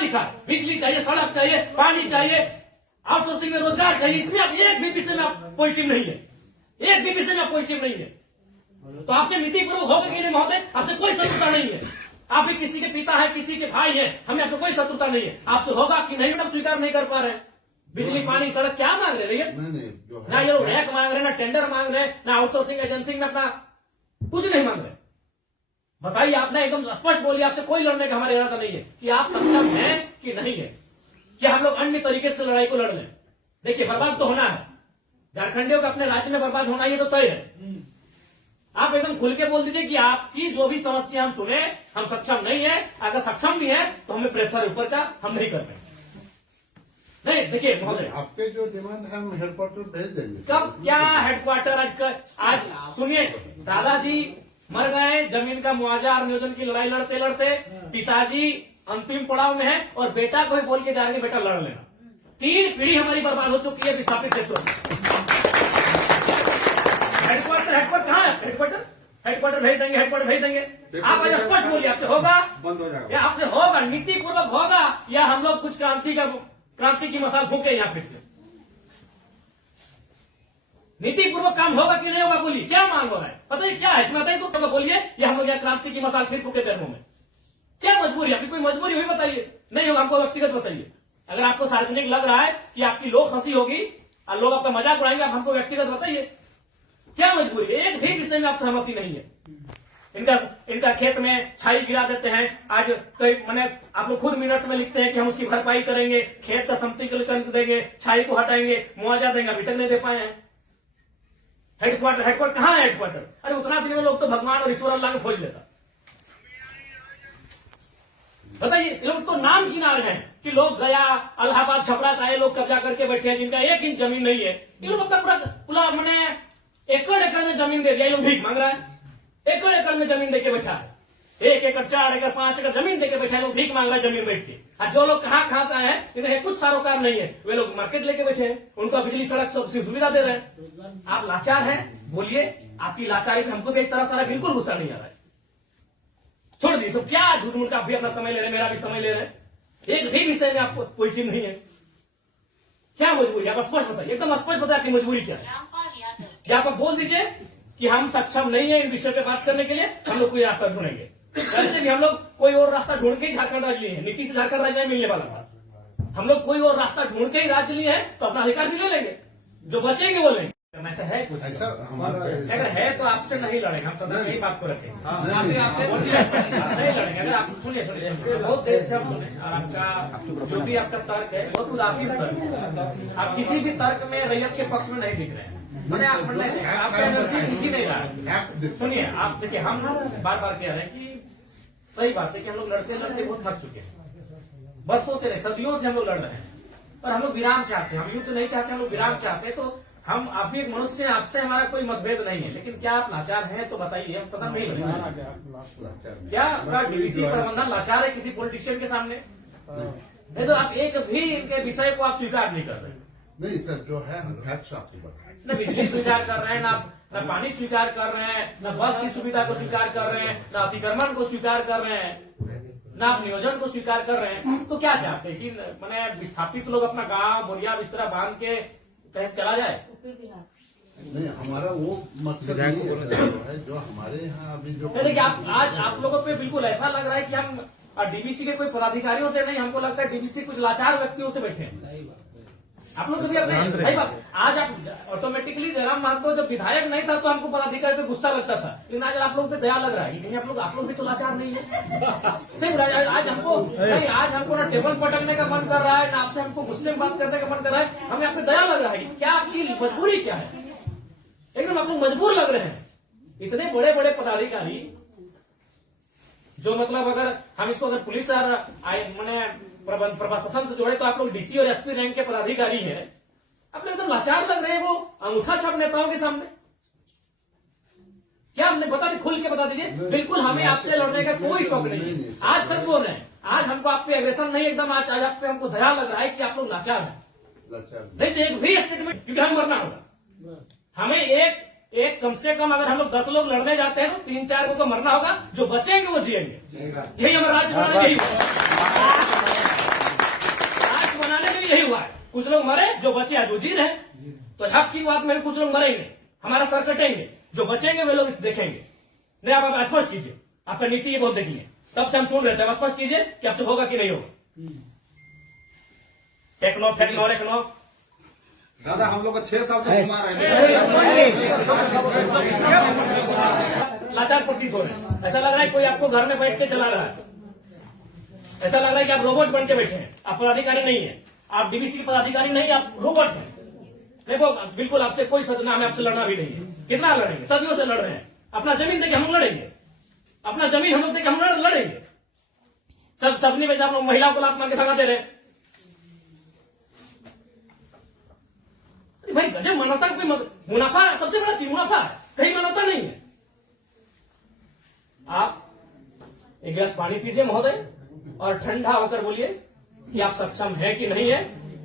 लिखा है? बिजली चाहिए, सड़क चाहिए, पानी चाहिए, आउटसोर्सिंग में रोजगार चाहिए, इसमें आप एक भी विषय में आप पॉजिटिव नहीं है, एक भी विषय में आप पॉजिटिव नहीं है। तो आपसे नीतिपूर्वक होगा कि नहीं महोदय? आपसे कोई शत्रुता नहीं है, आप भी किसी के पिता है, किसी के भाई है, हमें आपसे कोई शत्रुता नहीं है। आपसे होगा कि नहीं आप स्वीकार नहीं कर पा रहे हैं। बिजली पानी सड़क क्या मांग रहे हैं? ना ये लोग रैक मांग रहे, ना टेंडर मांग रहे, ना आउटसोर्सिंग एजेंसी में अपना कुछ नहीं मांग रहे। बताइए, आपने एकदम स्पष्ट बोलिए, आपसे कोई लड़ने का हमारा इरादा नहीं है कि आप सक्षम हैं कि नहीं है, क्या हम लोग अन्य तरीके से लड़ाई को लड़ लें। देखिए, बर्बाद तो होना है, झारखंडियों का अपने राज्य में बर्बाद होना ये तो तय है। आप एकदम खुल के बोल दीजिए कि आपकी जो भी समस्या हम सुने, हम सक्षम नहीं है, अगर सक्षम भी है तो हमें प्रेशर ऊपर का हम नहीं कर रहे। नहीं, देखिए महोदय, आपके जो डिमांड है हम हेडक्वार्टर भेज देंगे। कब क्या हेडक्वार्टर? आज सुनिए, दादाजी मर गए, जमीन का मुआवजा और नियोजन की लड़ाई लड़ते लड़ते पिताजी अंतिम पड़ाव में है और बेटा को ही बोल के जा रहे बेटा लड़ लेना। 3 पीढ़ी हमारी बर्बाद हो चुकी है विस्थापित क्षेत्रों में। हेडक्वार्टर कहाँ है? हेडक्वार्टर भेज देंगे, हेडक्वार्टर भेज देंगे। आप आज स्पष्ट बोलिए, आपसे होगा, बंद हो जाएगा, या आपसे होगा नीतिपूर्वक होगा, या हम लोग कुछ क्रांति की मसाल फूके यहाँ पे से? नीतिपूर्वक काम होगा कि नहीं होगा? बोलिए, क्या मांग हो रहा है? पता है क्या है इसमें? बताइए तो बोलिए, या हम लोग यहाँ क्रांति की मसाल फिर फूके कर्मों में? क्या मजबूरी? आपकी कोई मजबूरी हुई बताइए, नहीं होगा हमको व्यक्तिगत बताइए। अगर आपको सार्वजनिक लग रहा है कि आपकी लोग हंसी होगी और लोग आपका मजाक उड़ाएंगे, आप हमको व्यक्तिगत बताइए, क्या मजबूरी? एक भी विषय में आप सहमति नहीं है। इनका खेत में छाई गिरा देते हैं, आज कई मैंने आप लोग खुद मिनट्स में लिखते हैं कि हम उसकी भरपाई करेंगे, खेत का समतलीकरण देंगे, छाई को हटाएंगे, मुआवजा देंगे, अभी तक नहीं दे पाए हैं। हेडक्वार्टर कहाँ है? हेडक्वार्टर अरे उतना दिन में लोग तो भगवान और ईश्वर अल्लाह को खोज लेता। बताइए, लोग तो नाम गिना रहे हैं कि लोग गया, इलाहाबाद, छपरा से आए लोग कब्जा करके बैठे हैं, जिनका 1 इंच जमीन नहीं है। ये लोग अपना पूरा मैंने एकड़ में जमीन दे दिया, ये लोग भीख मांग रहा है। एकड़ में जमीन देके बैठा है, 1 एकड़, 4 एकड़, 5 एकड़ जमीन देके बैठा है, लोग भीख मांग रहा है जमीन बैठ के। और जो लोग कहाँ से आए हैं, इन्हें कुछ सारोकार नहीं है, वे लोग मार्केट लेके बैठे हैं, उनको बिजली सड़क सब सुविधा दे रहे हैं। आप लाचार हैं, बोलिए, आपकी लाचारी पे हमको भी एक तरह से बिल्कुल गुस्सा नहीं आ रहा है। छोड़ दी सब, क्या झूठ मूठ आप भी अपना समय ले रहे हैं, मेरा भी समय ले रहे हैं, एक भी विषय में आपको पॉजिटिव नहीं है। क्या मजबूरी? आप स्पष्ट बताइए, एकदम स्पष्ट बताइए आपकी मजबूरी क्या है। क्या आप बोल दीजिए कि हम सक्षम नहीं है इन विषयों पे बात करने के लिए, हम लोग कोई रास्ता ढूंढेंगे। वैसे भी हम लोग कोई और रास्ता ढूंढ के ही झारखंड राज्य लिए हैं, नीति से झारखंड राज्य मिलने वाला था। हम लोग कोई और रास्ता ढूंढ के ही राज्य लिए हैं, तो अपना अधिकार भी ले लेंगे, जो बचेंगे वो लेंगे। ऐसा है कुछ? ऐसा हमारा अगर है तो आपसे नहीं लड़ेंगे, हम सदा यही बात को रखेंगे, आपसे नहीं लड़ेंगे। अगर आप सुनिए बहुत देर से हम सुने, और आपका जो भी आपका तर्क है बहुत उदासीन तर्क है। आप किसी भी तर्क में रैयत के पक्ष में नहीं दिख रहे हैं, मैंने आपका एनर्जी दिख ही नहीं रहा है। सुनिए, आप देखिए, हम बार बार कह रहे हैं कि सही बात है कि हम लोग लड़ते लड़ते बहुत थक चुके हैं, बरसों से नहीं सदियों से हम लोग लड़ रहे हैं, पर हम लोग विराम चाहते हैं। हम युद्ध नहीं चाहते, हम लोग विराम चाहते हैं। तो हम आप भी एक मनुष्य हैं, आपसे हमारा कोई मतभेद नहीं है, लेकिन क्या आप लाचार हैं तो बताइए, हम सदन नहीं लड़ेंगे। क्या आपका डीवीसी प्रबंधन लाचार है किसी पॉलिटिशियन के सामने? नहीं तो आप एक भी इनके विषय को आप स्वीकार नहीं कर रहे। नहीं सर, जो है हम फैक्ट्स आपको बताएं। न बिजली स्वीकार कर रहे हैं, न पानी स्वीकार कर रहे हैं, न बस की सुविधा को स्वीकार कर रहे हैं, न अतिक्रमण को स्वीकार कर रहे हैं, न आप नियोजन को स्वीकार कर रहे हैं। तो क्या चाहते हैं कि मैंने विस्थापित लोग अपना गांव बोरिया बिस्तरा बांध के कहीं चला जाए? नहीं, हमारा वो मकसद नहीं है जो हमारे यहाँ अभी जो देखिए, आज आप लोगों पे बिल्कुल ऐसा लग रहा है कि हम डीवीसी के कोई पदाधिकारियों से नहीं, हमको लगता है डीवीसी कुछ लाचार व्यक्तियों से बैठे हैं। आप लोग कभी अपने भाई बात, आज आप ऑटोमेटिकली जयराम महतो जब विधायक नहीं था तो हमको पदाधिकारी पे गुस्सा लगता था, लेकिन आज आप लोग पे दया लग रहा है। कहीं आप लोग भी तो लाचार नहीं है। आज हमको ना टेबल पटकने का मन कर रहा है, ना आपसे हमको गुस्से में बात करने का मन कर रहा है, हमें आप पे दया लग रहा है। क्या आपकी मजबूरी क्या है? एकदम आप लोग मजबूर लग रहे हैं। इतने बड़े बड़े पदाधिकारी जो मतलब अगर हम इसको अगर पुलिस और मैंने प्रशासन से जोड़े तो आप लोग डीसी और एसपी रैंक के पदाधिकारी हैं, आप लोग एकदम लाचार लग रहे हैं वो अंगूठा छाप नेताओं के सामने। क्या हमने बता दी, खुल के बता दीजिए। बिल्कुल हमें आपसे लड़ने का कोई शौक नहीं है। आज सच बोल रहे हैं, आज हमको आप पे एग्रेशन नहीं, एकदम आज आप पे हमको दया लग रहा है कि आप लोग लाचार हैं। नहीं तो एक भी स्टेटमेंट, क्योंकि हम मरना होगा, हमें एक कम से कम अगर हम लोग 10 लोग लड़ने जाते हैं तो 3-4 को मरना होगा, जो बचेंगे वो जिएंगे। यही हमारा राज्य बनाना, यही यही हुआ है, कुछ लोग मरे, जो बचे आज वो जी रहे। तो हक की बात में कुछ लोग मरेंगे, हमारा सर कटेंगे, जो बचेंगे वे लोग इसे देखेंगे। नहीं, आप स्पष्ट कीजिए, आपका नीति ये बहुत देखी है, तब से हम सुन रहे थे। आप स्पष्ट कीजिए कि आपसे होगा कि नहीं होगा। टेक्नो फेक्नो रेक्नो दादा हम लोग को 6 साल से घुमा रहे हैं। लाचार प्रतीत हो रहे हैं, ऐसा लग रहा है कोई आपको घर में बैठ के चला रहा है, ऐसा लग रहा है कि आप रोबोट बन के बैठे हैं। आप पदाधिकारी नहीं है, आप डीवीसी के पदाधिकारी नहीं, आप रोबोट हैं। देखो बिल्कुल आपसे कोई सदना में आपसे लड़ना भी नहीं है। कितना लड़ेंगे, सदियों से लड़ रहे हैं। अपना जमीन देके हम लोग लड़ेंगे, अपना जमीन हम लोग देके हम लोग लड़ेंगे। सबने में आप लोग महिलाओं को लात मार के भगा दे रहे हैं। भाई गजब, मानवता का कोई मुनाफा सबसे बड़ा चीज मुनाफा है, कहीं मानवता नहीं है। आप एक गिलास पानी पीजिए महोदय, और ठंडा होकर बोलिए कि आप सक्षम है कि नहीं है।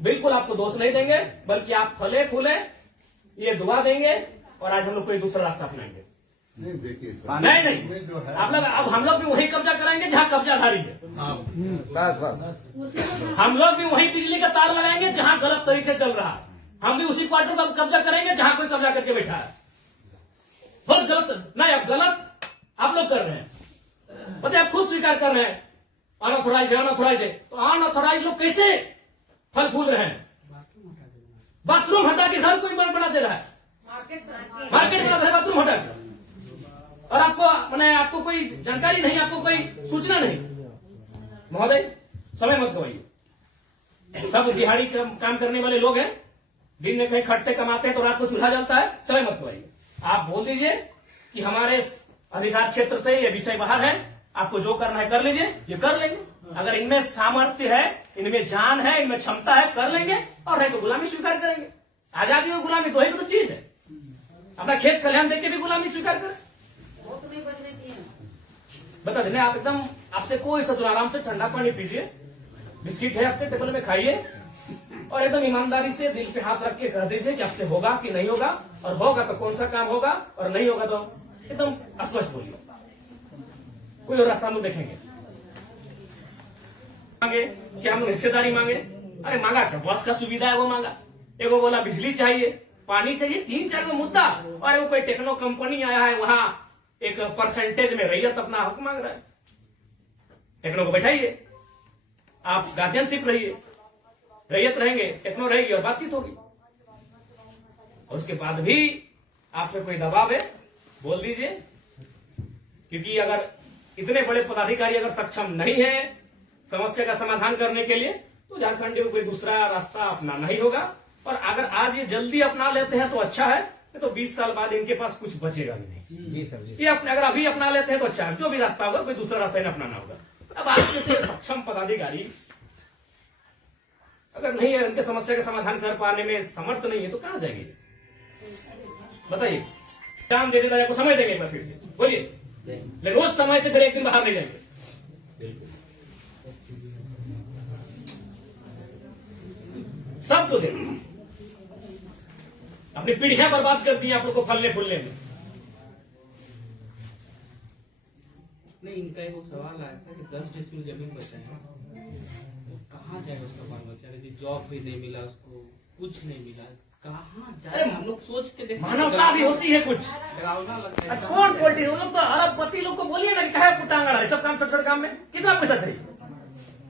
बिल्कुल आपको दोष नहीं देंगे, बल्कि आप फले फूले ये दुआ देंगे, और आज हम लोग कोई दूसरा रास्ता अपनाएंगे। नहीं देखिए सर, नहीं इसमें जो है आप लोग, अब हम लोग भी वही कब्जा कराएंगे जहां कब्जाधारी है। हम लोग भी वही बिजली का तार लगाएंगे जहां गलत तरीके चल रहा है। हम भी उसी क्वार्टर का कब्जा करेंगे जहां कोई कब्जा करके बैठा है। बहुत गलत, नहीं अब गलत आप लोग कर रहे हैं, पता है, आप खुद स्वीकार कर रहे हैं। अनऑथोराइज है, अनऑथोराइज है, तो अनऑथोराइज लोग कैसे फल फूल रहे हैं? बाथरूम हटा के घर कोई बना दे रहा है, मार्केट बना दे रहा है बाथरूम हटा के, और आपको मैंने आपको कोई जानकारी नहीं, आपको कोई सूचना नहीं। महोदय समय मत गवाइए, सब दिहाड़ी काम करने वाले लोग हैं, दिन में कहीं खटते कमाते हैं तो रात को चूल्हा जलता है। समय मत गवाइए, आप बोल दीजिए कि हमारे अधिकार क्षेत्र से ये विषय बाहर है, आपको जो करना है कर लीजिए, ये कर लेंगे। अगर इनमें सामर्थ्य है, इनमें जान है, इनमें क्षमता है, कर लेंगे, और नहीं तो गुलामी स्वीकार करेंगे। आजादी और गुलामी दो ही तो चीज है। अपना खेत खलिहान देख के भी गुलामी स्वीकार करें, बता देने। आप एकदम, आपसे कोई सदुर, आराम से ठंडा पानी पीजिए, बिस्किट है आपके टेबल में खाइए, और एकदम ईमानदारी से दिल पे हाथ रख के कह दीजिए कि आपसे होगा कि नहीं होगा, और होगा तो कौन सा काम होगा, और नहीं होगा तो एकदम स्पष्ट बोलिए। कोई और रास्ता हम लोग देखेंगे। मांगे कि हम लोग हिस्सेदारी मांगे, अरे मांगा क्या, बस का सुविधा है वो मांगा। एगो बोला बिजली चाहिए, पानी चाहिए, 3-4 मुद्दा, और वो कोई टेक्नो कंपनी आया है, वहां एक परसेंटेज में रैयत अपना हक मांग रहा है। टेक्नो को बैठाइए, आप गार्जियनशिप रहिए, रैयत रहेंगे, टेक्नो रहेगी, और बातचीत होगी। और उसके बाद भी आप पे कोई दबाव है, बोल दीजिए, क्योंकि अगर इतने बड़े पदाधिकारी अगर सक्षम नहीं है समस्या का समाधान करने के लिए, तो झारखंड को कोई दूसरा रास्ता अपनाना ही होगा। और अगर आज ये जल्दी अपना लेते हैं तो अच्छा है, तो 20 साल बाद इनके पास कुछ बचेगा भी नहीं। ये अपने अगर अभी अपना लेते हैं तो अच्छा है, जो भी रास्ता होगा कोई दूसरा रास्ता इन्हें अपनाना होगा। अब आज जैसे सक्षम पदाधिकारी अगर नहीं है, उनके समस्या का समाधान कर पाने में समर्थ नहीं है, तो कहां जाएंगे बताइए? काम दे देता है, आपको समय देंगे एक बार फिर से, बोलिए। लेकिन रोज समय से फिर एक दिन बाहर नहीं जाएंगे। सब तो देंगे, अपनी पीढ़ियां बर्बाद कर दी आप लोग को फलने फूलने में। नहीं, इनका एक सवाल आया था कि 10 डिसमिल जमीन बचा है, तो कहाँ जाएगा उसका बाल बच्चा? यदि जॉब भी नहीं मिला उसको, कुछ नहीं मिला, कहाँ जाए? हम लोग सोच के देखते, मानवता भी होती है कुछ, डरावना लगता है। कौन क्वालिटी, उन लोग तो अरबपति लोग को बोलिए ना कि कहे कुटांगड़ है, सब काम छोटे छोटे काम में कितना पैसा चाहिए?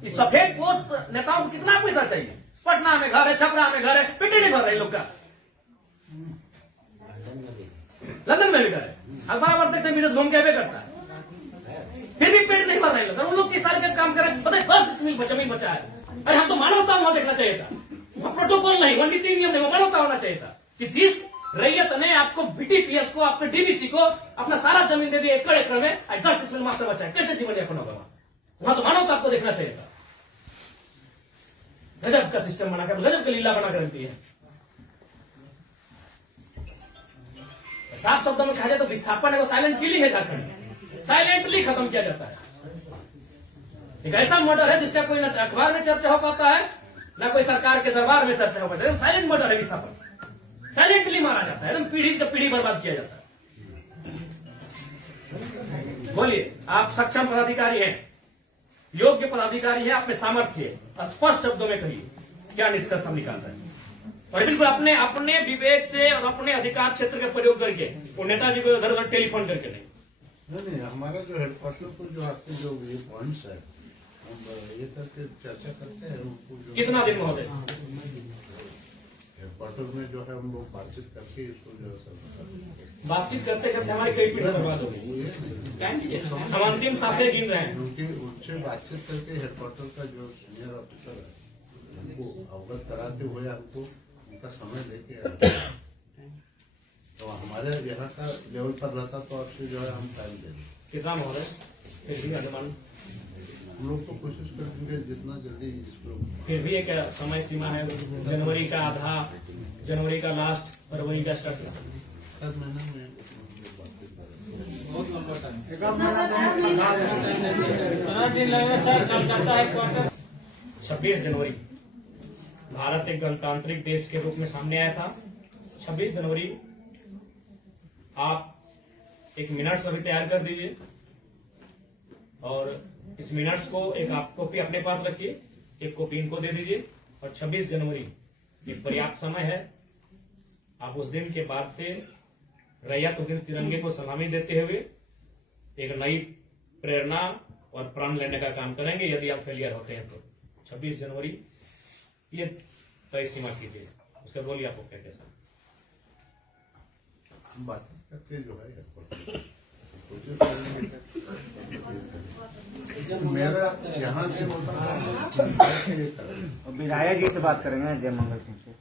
इस सफेद पोष नेताओं को कितना पैसा चाहिए? पटना में घर है, छपरा में घर है, पेट नहीं भर रहा है लोग का, लंदन में भी घर है, अखबार देखते विदेश घूम के करता है, फिर भी पेट नहीं भर रहे लोग। उन लोग किस साल का काम करें, पता है 10 डिसमिल जमीन बचा है। अरे हम तो मानवता वहां देखना चाहिए था, वहां प्रोटोकॉल नहीं, वहां नीति नियम नहीं, वो मानवता होना चाहिए था कि जिस रैयत ने आपको बीटीपीएस को, आपके डीवीसी को अपना सारा जमीन दे दिया एकड़ एकड़ में, 10 डिसमिल मास्टर बचा है, कैसे जीवन यापन होगा? वहां तो मानवता आपको देखना चाहिए था। गजब का सिस्टम बनाकर, गजब का लीला बनाकर रखती है। साफ शब्दों में कहा जाए तो विस्थापन है वो साइलेंट किलिंग है, झारखंड साइलेंटली खत्म किया जाता है। एक ऐसा मर्डर है जिसका कोई न अखबार में चर्चा हो पाता है, न कोई सरकार के दरबार में चर्चा हो पाता है। साइलेंट मर्डर है विस्थापन, साइलेंटली मारा जाता है, एकदम पीढ़ी का पीढ़ी बर्बाद किया जाता है। बोलिए, आप सक्षम पदाधिकारी हैं, योग्य पदाधिकारी हैं, आप में सामर्थ्य है, स्पष्ट शब्दों में कहिए क्या निष्कर्ष हम निकालते हैं? और बिल्कुल अपने अपने विवेक से और अपने अधिकार क्षेत्र का प्रयोग करके वो नेताजी को उधर उधर टेलीफोन करके नहीं। हमारा जो हेडक्वार्टर को जो आपके जो ये पॉइंट्स है हम ये करके चर्चा करते हैं उनको जो कितना दिन महोदय? हेडक्वार्टर में जो है हम लोग बातचीत करके इसको जो है सब बातचीत करते करते हमारी कई पीढ़ी बर्बाद हो गई। हम अंतिम सांसें गिन रहे हैं। क्योंकि उनसे बातचीत करके हेडक्वार्टर का जो सीनियर ऑफिसर है उनको अवगत कराते हुए हमको उनका समय लेके आते हैं। तो हमारे यहाँ का लेवल पर रहता तो आपसे जो है हम टाइम दे दें। कितना महोदय? फिर भी अनुमान हम लोग तो कोशिश करेंगे जितना जल्दी इसको। फिर भी एक समय सीमा है, जनवरी का आधा, जनवरी का लास्ट, फरवरी का स्टार्ट। हर महीने में बातचीत करेंगे। बहुत लंबा टाइम। 26 जनवरी भारत एक गणतांत्रिक देश के रूप में सामने आया था। 26 जनवरी आप एक मिनट्स अभी तैयार कर दीजिए और इस मिनट्स को एक आप कॉपी अपने पास रखिए, एक कॉपी इनको दे दीजिए। और 26 जनवरी ये पर्याप्त समय है। आप उस दिन के बाद से रैयत उस दिन तिरंगे को सलामी देते हुए एक नई प्रेरणा और प्रण लेने का काम करेंगे। यदि आप फेलियर होते हैं तो 26 जनवरी ये तय सीमा कीजिए। उसके बोलिए आपको क्या कैसा हम बातचीत करके जो है कोशिश करेंगे। मेरा यहाँ से होता है विधायक जी से बात करेंगे जय मंगल सिंह से।